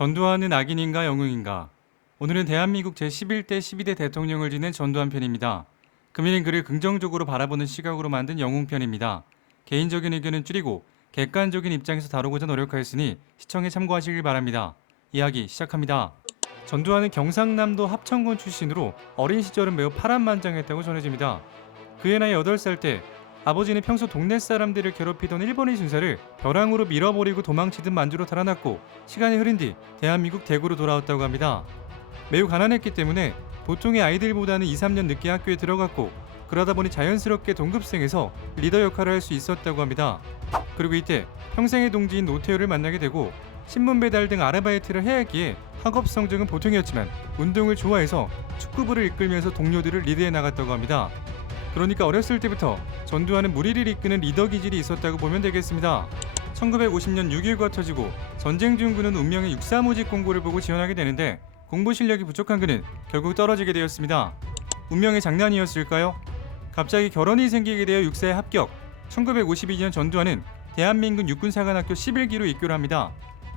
전두환은 악인인가 영웅인가? 오늘은 대한민국 제11대 12대 대통령을 지낸 전두환 편입니다. 금일인 그를 긍정적으로 바라보는 시각으로 만든 영웅 편입니다. 개인적인 의견은 줄이고 객관적인 입장에서 다루고자 노력하였으니 시청에 참고하시길 바랍니다. 이야기 시작합니다. 전두환은 경상남도 합천군 출신으로 어린 시절은 매우 파란만장했다고 전해집니다. 그의 나이 8살 때 아버지는 평소 동네 사람들을 괴롭히던 일본인 군사를 벼랑으로 밀어버리고 도망치듯 만주로 달아났고 시간이 흐른 뒤 대한민국 대구로 돌아왔다고 합니다. 매우 가난했기 때문에 보통의 아이들보다는 2-3년 늦게 학교에 들어갔고 그러다 보니 자연스럽게 동급생에서 리더 역할을 할 수 있었다고 합니다. 그리고 이때 평생의 동지인 노태우를 만나게 되고 신문 배달 등 아르바이트를 해야 했기에 학업 성적은 보통이었지만 운동을 좋아해서 축구부를 이끌면서 동료들을 리드해 나갔다고 합니다. 그러니까 어렸을 때부터 전두환은 무리를 이끄는 리더 기질이 있었다고 보면 되겠습니다. 1950년 6.19가 터지고 전쟁 중 그는 운명의 육사 모집 공고를 보고 지원하게 되는데 공부 실력이 부족한 그는 결국 떨어지게 되었습니다. 운명의 장난이었을까요? 갑자기 결혼이 생기게 되어 육사에 합격. 1952년 전두환은 대한민국 육군사관학교 11기로 입교를 합니다.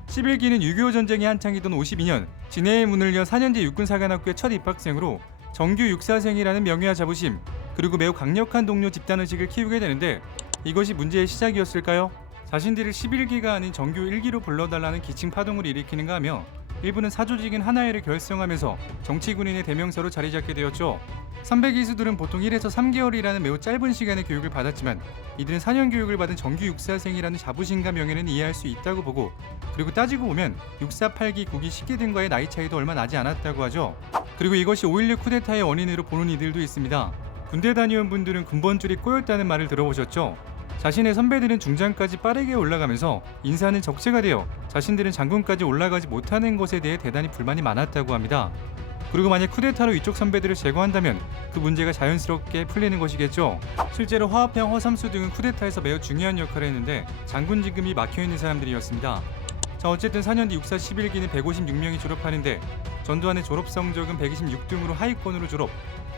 11기는 6.25 전쟁이 한창이던 52년 진해의 문을 여 4년제 육군사관학교의 첫 입학생으로 정규 육사생이라는 명예와 자부심 그리고 매우 강력한 동료 집단의식을 키우게 되는데 이것이 문제의 시작이었을까요? 자신들을 11기가 아닌 정규 1기로 불러달라는 기층 파동을 일으키는가 하며 일부는 사조직인 하나회를 결성하면서 정치군인의 대명사로 자리잡게 되었죠. 선배기수들은 보통 1에서 3개월이라는 매우 짧은 시간의 교육을 받았지만 이들은 4년 교육을 받은 정규 육사생이라는 자부심과 명예는 이해할 수 있다고 보고 그리고 따지고 보면 육사 8기, 9기, 10기 등과의 나이 차이도 얼마 나지 않았다고 하죠. 그리고 이것이 5.16 쿠데타의 원인으로 보는 이들도 있습니다. 군대 다녀온 분들은 군번줄이 꼬였다는 말을 들어보셨죠? 자신의 선배들은 중장까지 빠르게 올라가면서 인사는 적체가 되어 자신들은 장군까지 올라가지 못하는 것에 대해 대단히 불만이 많았다고 합니다. 그리고 만약 쿠데타로 이쪽 선배들을 제거한다면 그 문제가 자연스럽게 풀리는 것이겠죠. 실제로 화합형 허삼수 등은 쿠데타에서 매우 중요한 역할을 했는데 장군 지금이 막혀있는 사람들이었습니다. 자, 어쨌든 4년 뒤 육사 11기는 156명이 졸업하는데 전두환의 졸업 성적은 126등으로 하위권으로 졸업.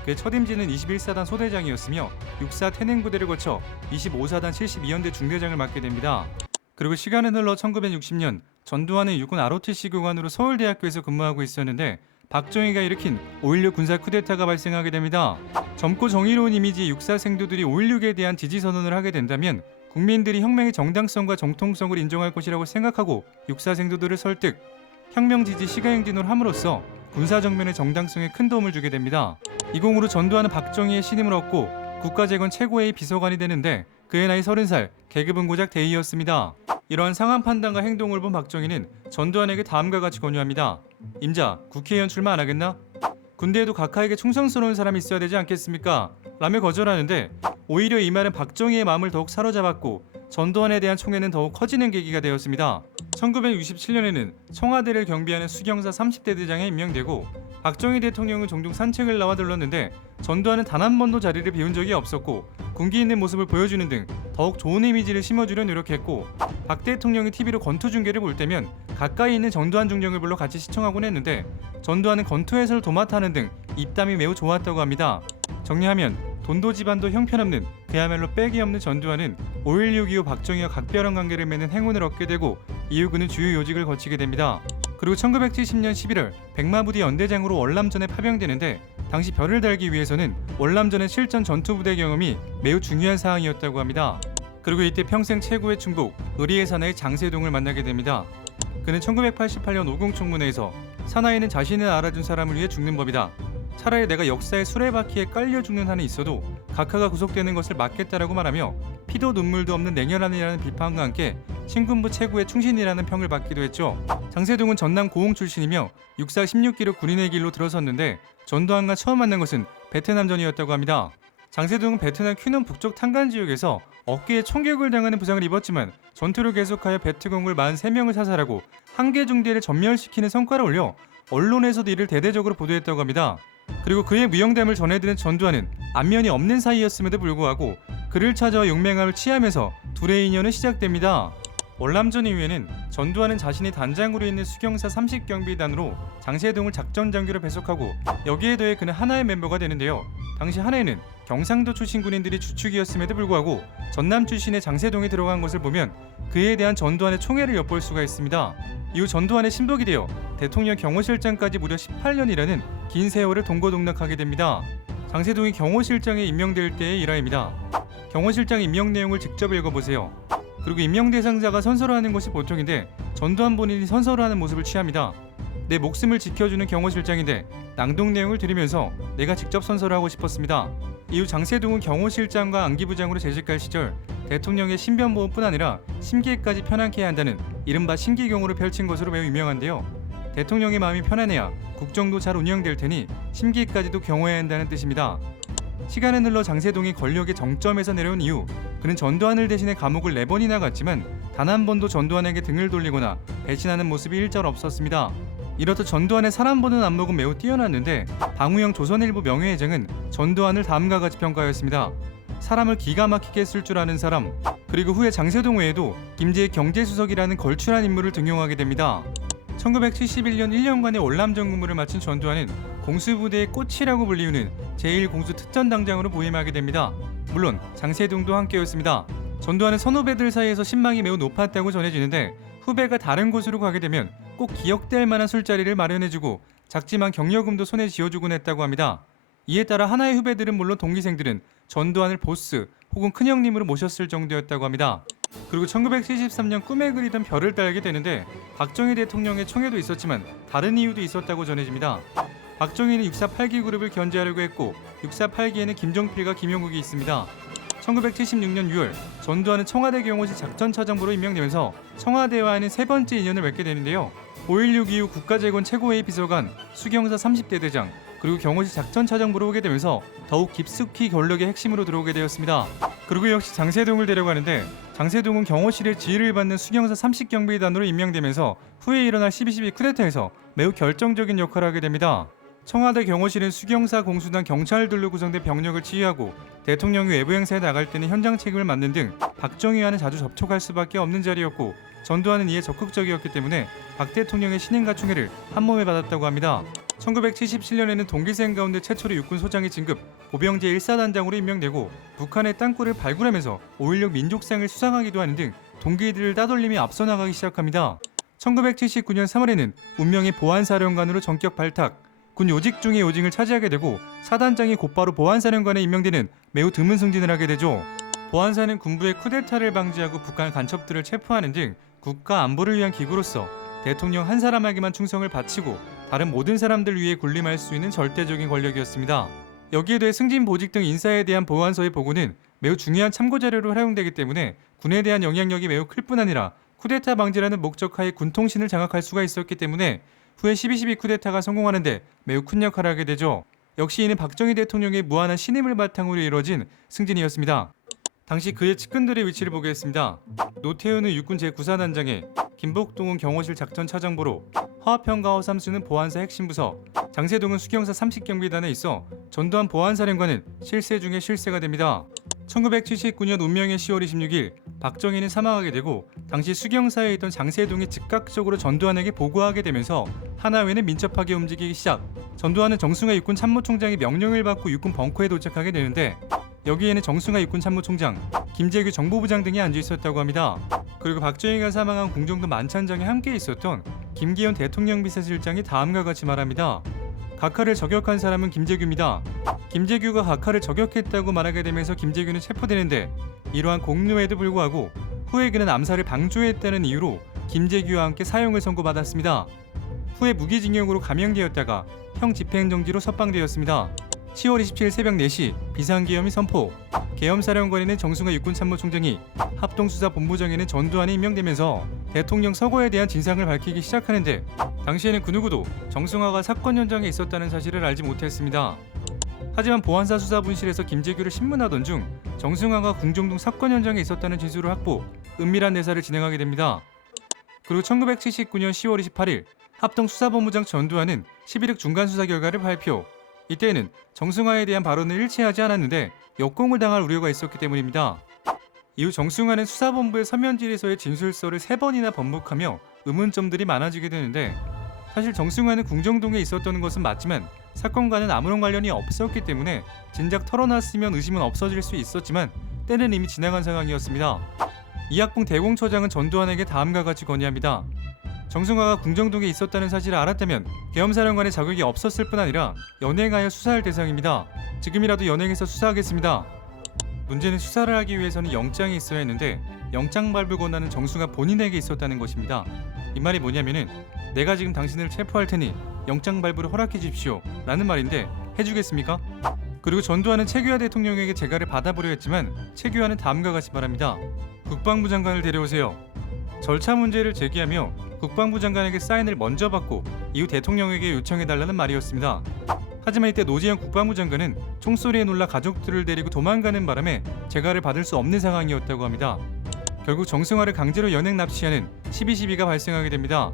그의 첫 임기는 21사단 소대장이었으며 육사 태능부대를 거쳐 25사단 72연대 중대장을 맡게 됩니다. 그리고 시간은 흘러 1960년 전두환은 육군 ROTC 교관으로 서울대학교에서 근무하고 있었는데 박정희가 일으킨 5.16 군사 쿠데타가 발생하게 됩니다. 젊고 정의로운 이미지의 육사생도들이 5.16에 대한 지지선언을 하게 된다면 국민들이 혁명의 정당성과 정통성을 인정할 것이라고 생각하고 육사생도들을 설득, 혁명 지지 시가행진을 함으로써 군사정변의 정당성에 큰 도움을 주게 됩니다. 이 공으로 전두환은 박정희의 신임을 얻고 국가재건 최고회의 비서관이 되는데 그의 나이 30살, 계급은 고작 대위였습니다. 이러한 상황 판단과 행동을 본 박정희는 전두환에게 다음과 같이 권유합니다. 임자, 국회의원 출마 안 하겠나? 군대에도 각하에게 충성스러운 사람이 있어야 되지 않겠습니까? 라며 거절하는데 오히려 이 말은 박정희의 마음을 더욱 사로잡았고 전두환에 대한 총애는 더욱 커지는 계기가 되었습니다. 1967년에는 청와대를 경비하는 수경사 30대 대장에 임명되고 박정희 대통령은 종종 산책을 나와 들렀는데 전두환은 단 한 번도 자리를 비운 적이 없었고 군기 있는 모습을 보여주는 등 더욱 좋은 이미지를 심어주려 노력했고 박 대통령이 TV로 권투 중계를 볼 때면 가까이 있는 전두환 중령을 불러 같이 시청하곤 했는데 전두환은 권투 해설을 도맡아 하는 등 입담이 매우 좋았다고 합니다. 정리하면 돈도 집안도 형편없는 그야말로 빽이 없는 전두환은 5.16 이후 박정희와 각별한 관계를 맺는 행운을 얻게 되고 이후 그는 주요 요직을 거치게 됩니다. 그리고 1970년 11월 백마부대 연대장으로 월남전에 파병되는데 당시 별을 달기 위해서는 월남전의 실전 전투부대 경험이 매우 중요한 사항이었다고 합니다. 그리고 이때 평생 최고의 충북 의리의 사나이 장세동을 만나게 됩니다. 그는 1988년 오공청문회에서 사나이는 자신을 알아준 사람을 위해 죽는 법이다. 차라리 내가 역사의 수레바퀴에 깔려 죽는 한이 있어도 각하가 구속되는 것을 막겠다라고 말하며 피도 눈물도 없는 냉혈한이라는 비판과 함께 신군부 최고의 충신이라는 평을 받기도 했죠. 장세동은 전남 고흥 출신이며 육사 16기로 군인의 길로 들어섰는데 전두환과 처음 만난 것은 베트남전이었다고 합니다. 장세동은 베트남 큐넌 북쪽 탄간 지역에서 어깨에 총격을 당하는 부상을 입었지만 전투를 계속하여 베트공을 43명을 사살하고 한개 중대를 전멸시키는 성과를 올려 언론에서도 이를 대대적으로 보도했다고 합니다. 그리고 그의 무용담을 전해드는 전두환은 안면이 없는 사이였음에도 불구하고 그를 찾아와 용맹함을 취하면서 둘의 인연은 시작됩니다. 월남전 이후에는 전두환은 자신이 단장으로 있는 수경사 30경비단으로 장세동을 작전 장교로 배속하고 여기에 더해 그는 하나의 멤버가 되는데요. 당시 하나에는 경상도 출신 군인들이 주축이었음에도 불구하고 전남 출신의 장세동이 들어간 것을 보면 그에 대한 전두환의 총애를 엿볼 수가 있습니다. 이후 전두환의 신복이 되어 대통령 경호실장까지 무려 18년이라는 긴 세월을 동고동락하게 됩니다. 장세동이 경호실장에 임명될 때의 일화입니다. 경호실장 임명 내용을 직접 읽어보세요. 그리고 임명 대상자가 선서를 하는 것이 보통인데 전두환 본인이 선서를 하는 모습을 취합니다. 내 목숨을 지켜주는 경호실장인데 낭독 내용을 들으면서 내가 직접 선서를 하고 싶었습니다. 이후 장세동은 경호실장과 안기부장으로 재직할 시절 대통령의 신변보호뿐 아니라 심기까지 편안케 해야 한다는 이른바 심기경호를 펼친 것으로 매우 유명한데요. 대통령의 마음이 편안해야 국정도 잘 운영될 테니 심기까지도 경호해야 한다는 뜻입니다. 시간은 흘러 장세동이 권력의 정점에서 내려온 이후 그는 전두환을 대신해 감옥을 4번이나 갔지만 단 한 번도 전두환에게 등을 돌리거나 배신하는 모습이 일절 없었습니다. 이렇듯 전두환의 사람 보는 안목은 매우 뛰어났는데 방우영 조선일보 명예회장은 전두환을 다음과 같이 평가하였습니다. 사람을 기가 막히게 쓸 줄 아는 사람, 그리고 후에 장세동 외에도 김재익 경제수석이라는 걸출한 인물을 등용하게 됩니다. 1971년 1년간의 월남전 근무를 마친 전두환은 공수부대의 꽃이라고 불리우는 제1공수특전단장으로 부임하게 됩니다. 물론 장세동도 함께였습니다. 전두환은 선후배들 사이에서 신망이 매우 높았다고 전해지는데 후배가 다른 곳으로 가게 되면 꼭 기억될 만한 술자리를 마련해주고 작지만 격려금도 손에 쥐어주곤 했다고 합니다. 이에 따라 하나의 후배들은 물론 동기생들은 전두환을 보스 혹은 큰형님으로 모셨을 정도였다고 합니다. 그리고 1973년 꿈에 그리던 별을 따르게 되는데 박정희 대통령의 총애도 있었지만 다른 이유도 있었다고 전해집니다. 박정희는 648기 그룹을 견제하려고 했고 648기에는 김종필과 김용국이 있습니다. 1976년 6월 전두환은 청와대 경호실 작전차장부로 임명되면서 청와대와는 세 번째 인연을 맺게 되는데요. 5.16 이후 국가재건 최고회의 비서관, 수경사 30대 대장, 그리고 경호실 작전차장부로 오게 되면서 더욱 깊숙이 권력의 핵심으로 들어오게 되었습니다. 그리고 역시 장세동을 데려가는데 장세동은 경호실의 지휘를 받는 수경사 30경비단으로 임명되면서 후에 일어날 12.12 쿠데타에서 매우 결정적인 역할을 하게 됩니다. 청와대 경호실은 수경사 공수단 경찰들로 구성된 병력을 지휘하고 대통령이 외부 행사에 나갈 때는 현장 책임을 맡는 등 박정희와는 자주 접촉할 수밖에 없는 자리였고 전두환은 이에 적극적이었기 때문에 박 대통령의 신임과 총애를 한몸에 받았다고 합니다. 1977년에는 동기생 가운데 최초로 육군 소장이 진급, 보병제 1사단장으로 임명되고 북한의 땅굴을 발굴하면서 5.16 민족상을 수상하기도 하는 등 동기들을 따돌림이 앞서 나가기 시작합니다. 1979년 3월에는 운명의 보안사령관으로 전격 발탁, 군 요직 중의 요직을 차지하게 되고 사단장이 곧바로 보안사령관에 임명되는 매우 드문 승진을 하게 되죠. 보안사는 군부의 쿠데타를 방지하고 북한 간첩들을 체포하는 등 국가 안보를 위한 기구로서 대통령 한 사람에게만 충성을 바치고 다른 모든 사람들 위해 군림할 수 있는 절대적인 권력이었습니다. 여기에 더해 승진 보직 등 인사에 대한 보안서의 보고는 매우 중요한 참고자료로 활용되기 때문에 군에 대한 영향력이 매우 클 뿐 아니라 쿠데타 방지라는 목적하에 군통신을 장악할 수가 있었기 때문에 후에 12.12 쿠데타가 성공하는데 매우 큰 역할을 하게 되죠. 역시 이는 박정희 대통령의 무한한 신임을 바탕으로 이루어진 승진이었습니다. 당시 그의 측근들의 위치를 보겠습니다. 노태우는 육군 제9사단장에, 김복동은 경호실 작전차장부로, 화평과 허삼수는 보안사 핵심부서, 장세동은 수경사 30경비단에 있어 전두환 보안사령관은 실세 중에 실세가 됩니다. 1979년 운명의 10월 26일 박정희는 사망하게 되고 당시 수경사에 있던 장세동이 즉각적으로 전두환에게 보고하게 되면서 하나회는 민첩하게 움직이기 시작. 전두환은 정승화 육군 참모총장이 명령을 받고 육군 벙커에 도착하게 되는데 여기에는 정승화 육군 참모총장, 김재규 정보부장 등이 앉아 있었다고 합니다. 그리고 박정희가 사망한 공정도 만찬장에 함께 있었던 김기현 대통령 비서실장이 다음과 같이 말합니다. 각하를 저격한 사람은 김재규입니다. 김재규가 각하를 저격했다고 말하게 되면서 김재규는 체포되는데 이러한 공로에도 불구하고 후에 그는 암살을 방조했다는 이유로 김재규와 함께 사형을 선고받았습니다. 후에 무기징역으로 감형되었다가 형 집행정지로 석방되었습니다. 10월 27일 새벽 4시 비상계엄이 선포. 계엄사령관에는 정승화 육군참모총장이, 합동수사본부장에는 전두환이 임명되면서 대통령 서거에 대한 진상을 밝히기 시작하는데 당시에는 그 누구도 정승화가 사건 현장에 있었다는 사실을 알지 못했습니다. 하지만 보안사 수사분실에서 김재규를 신문하던 중 정승화가 궁정동 사건 현장에 있었다는 진술을 확보, 은밀한 내사를 진행하게 됩니다. 그리고 1979년 10월 28일 합동수사본부장 전두환은 11일 중간수사 결과를 발표. 이때에는 정승화에 대한 발언을 일치하지 않았는데 역공을 당할 우려가 있었기 때문입니다. 이후 정승화는 수사본부의 서면질에서의 진술서를 3번이나 번복하며 의문점들이 많아지게 되는데 사실 정승화는 궁정동에 있었던 것은 맞지만 사건과는 아무런 관련이 없었기 때문에 진작 털어놨으면 의심은 없어질 수 있었지만 때는 이미 지나간 상황이었습니다. 이학봉 대공처장은 전두환에게 다음과 같이 건의합니다. 정승화가 궁정동에 있었다는 사실을 알았다면 계엄사령관의 자격이 없었을 뿐 아니라 연행하여 수사할 대상입니다. 지금이라도 연행해서 수사하겠습니다. 문제는 수사를 하기 위해서는 영장이 있어야 했는데 영장 발부 권한은 정승화 본인에게 있었다는 것입니다. 이 말이 뭐냐면은 내가 지금 당신을 체포할 테니 영장 발부를 허락해 주십시오 라는 말인데 해주겠습니까? 그리고 전두환은 최규하 대통령에게 재가를 받아보려 했지만 최규하는 다음과 같이 말합니다. 국방부 장관을 데려오세요. 절차 문제를 제기하며 국방부 장관에게 사인을 먼저 받고 이후 대통령에게 요청해달라는 말이었습니다. 하지만 이때 노재현 국방부 장관은 총소리에 놀라 가족들을 데리고 도망가는 바람에 재가를 받을 수 없는 상황이었다고 합니다. 결국 정승화를 강제로 연행 납치하는 12.12가 발생하게 됩니다.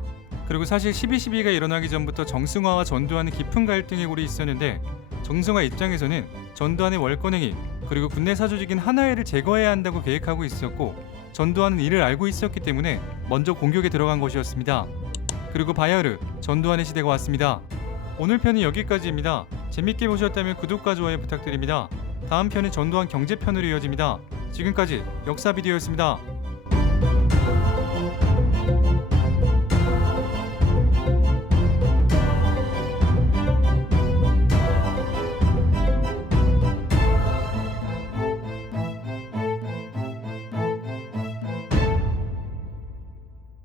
그리고 사실 12.12가 일어나기 전부터 정승화와 전두환은 깊은 갈등의 골이 있었는데 정승화 입장에서는 전두환의 월권행위 그리고 군내 사조직인 하나회를 제거해야 한다고 계획하고 있었고 전두환은 이를 알고 있었기 때문에 먼저 공격에 들어간 것이었습니다. 그리고 바야흐르 전두환의 시대가 왔습니다. 오늘 편은 여기까지입니다. 재밌게 보셨다면 구독과 좋아요 부탁드립니다. 다음 편은 전두환 경제편으로 이어집니다. 지금까지 역사비디오였습니다.